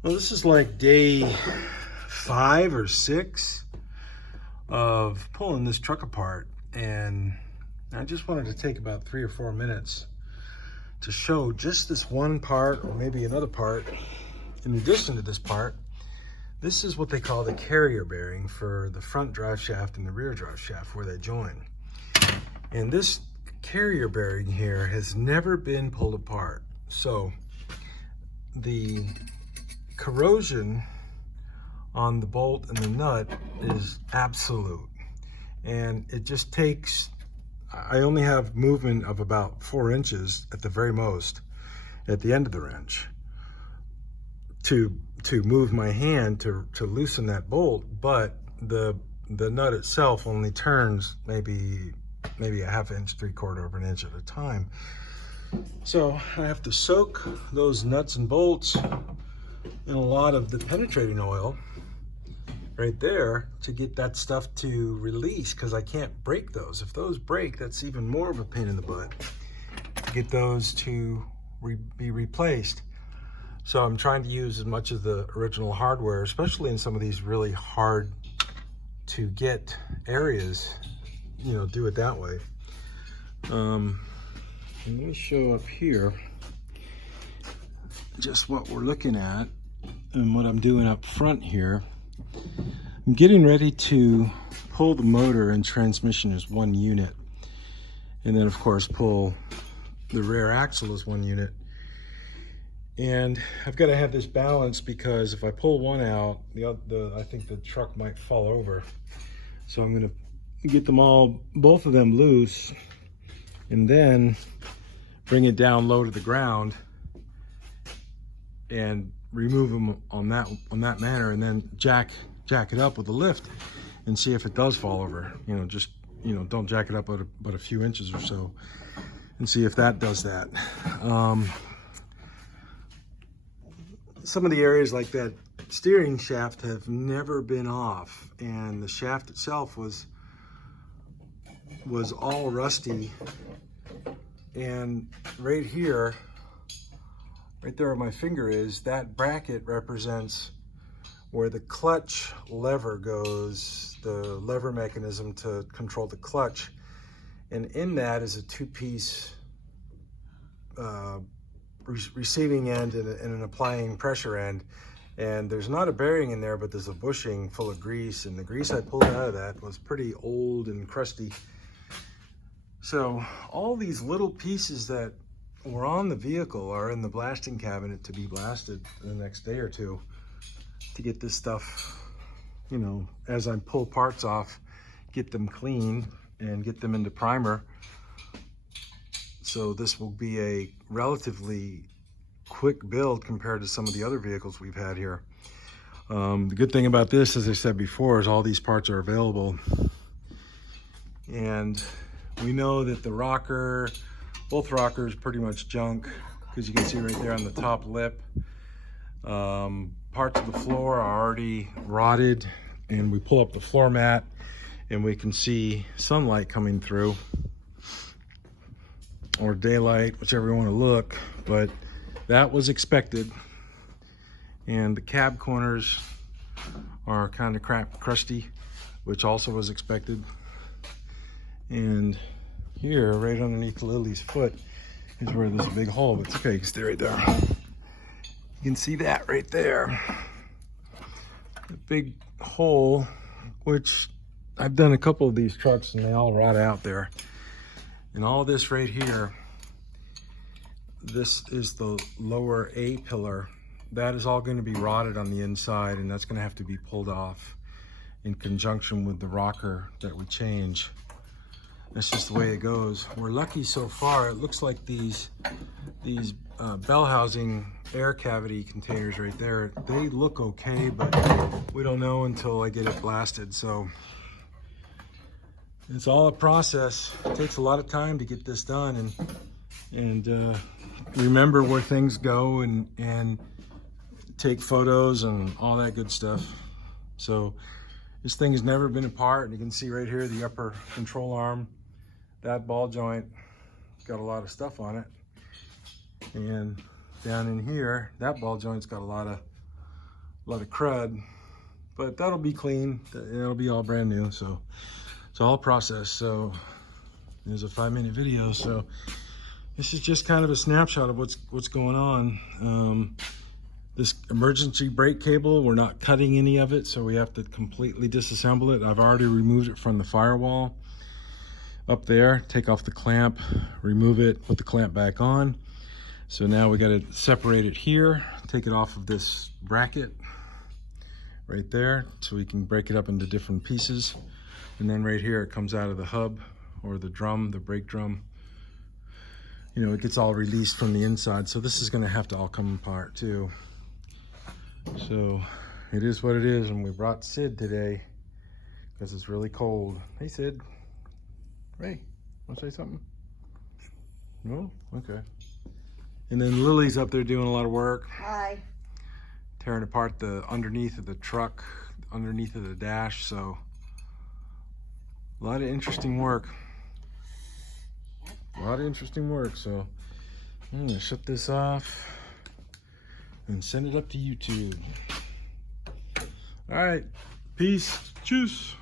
Well, this is like day 5 or 6 of pulling this truck apart, and I just wanted to take about 3 or 4 minutes to show just this one part, or maybe another part in addition to this part. This is what they call the carrier bearing for the front drive shaft and the rear drive shaft where they join. And this carrier bearing here has never been pulled apart. So the corrosion on the bolt and the nut is absolute, and it just takes, I only have movement of about 4 inches at the very most at the end of the wrench to move my hand to loosen that bolt, but the nut itself only turns maybe a half inch, 3/4 of an inch at a time. So I have to soak those nuts and bolts in a lot of the penetrating oil right there to get that stuff to release, because I can't break those. If those break, that's even more of a pain in the butt to get those to be replaced. So I'm trying to use as much of the original hardware, especially in some of these really hard to get areas, do it that way. I'm going to show up here just what we're looking at and what I'm doing up front here. I'm getting ready to pull the motor and transmission as one unit, and then of course pull the rear axle as one unit. And I've got to have this balanced, because if I pull one out, I think the truck might fall over. So I'm going to get both of them loose, and then bring it down low to the ground and remove them on that manner, and then jack it up with a lift and see if it does fall over. Don't jack it up but a few inches or so, and see if that does that. Some of the areas like that steering shaft have never been off, and the shaft itself was all rusty. And right here, right there where my finger is, that bracket represents where the clutch lever goes, the lever mechanism to control the clutch. And in that is a 2-piece receiving end and an applying pressure end. And there's not a bearing in there, but there's a bushing full of grease, and the grease I pulled out of that was pretty old and crusty. So all these little pieces that were on the vehicle are in the blasting cabinet to be blasted the next day or two, to get this stuff, as I pull parts off, get them clean and get them into primer. So this will be a relatively quick build compared to some of the other vehicles we've had here. The good thing about this, as I said before, is all these parts are available. And we know that both rockers pretty much junk, because you can see right there on the top lip, parts of the floor are already rotted, and we pull up the floor mat and we can see sunlight coming through, or daylight, whichever you want to look, but that was expected. And the cab corners are kind of crusty, which also was expected. And here, right underneath Lily's foot, is where there's a big hole. But it's okay, you can stay right there. You can see that right there. A big hole, which I've done a couple of these trucks and they all rot out there. And all this right here, this is the lower A pillar. That is all going to be rotted on the inside, and that's going to have to be pulled off in conjunction with the rocker that we change. That's just the way it goes. We're lucky so far. It looks like these bell housing air cavity containers right there, they look okay, but we don't know until I get it blasted. So it's all a process. It takes a lot of time to get this done, and remember where things go, and take photos and all that good stuff. So this thing has never been apart, and you can see right here the upper control arm, that ball joint got a lot of stuff on it, and down in here that ball joint's got a lot of a lot of crud, but that'll be clean. It'll be all brand new. So it's all processed. So there's a 5-minute video. So this is just kind of a snapshot of what's going on. This emergency brake cable, we're not cutting any of it, so we have to completely disassemble it. I've already removed it from the firewall up there. Take off the clamp, remove it, put the clamp back on. So now we got to separate it here, take it off of this bracket right there, so we can break it up into different pieces. And then right here, it comes out of the hub or the drum, the brake drum. You know, it gets all released from the inside. So this is going to have to all come apart too. So it is what it is. And we brought Sid today because it's really cold. Hey, Sid. Ray, want to say something? No? Okay. And then Lily's up there doing a lot of work. Hi. Tearing apart the underneath of the truck, underneath of the dash. So a lot of interesting work. A lot of interesting work. So I'm going to shut this off and send it up to YouTube. All right. Peace. Cheers.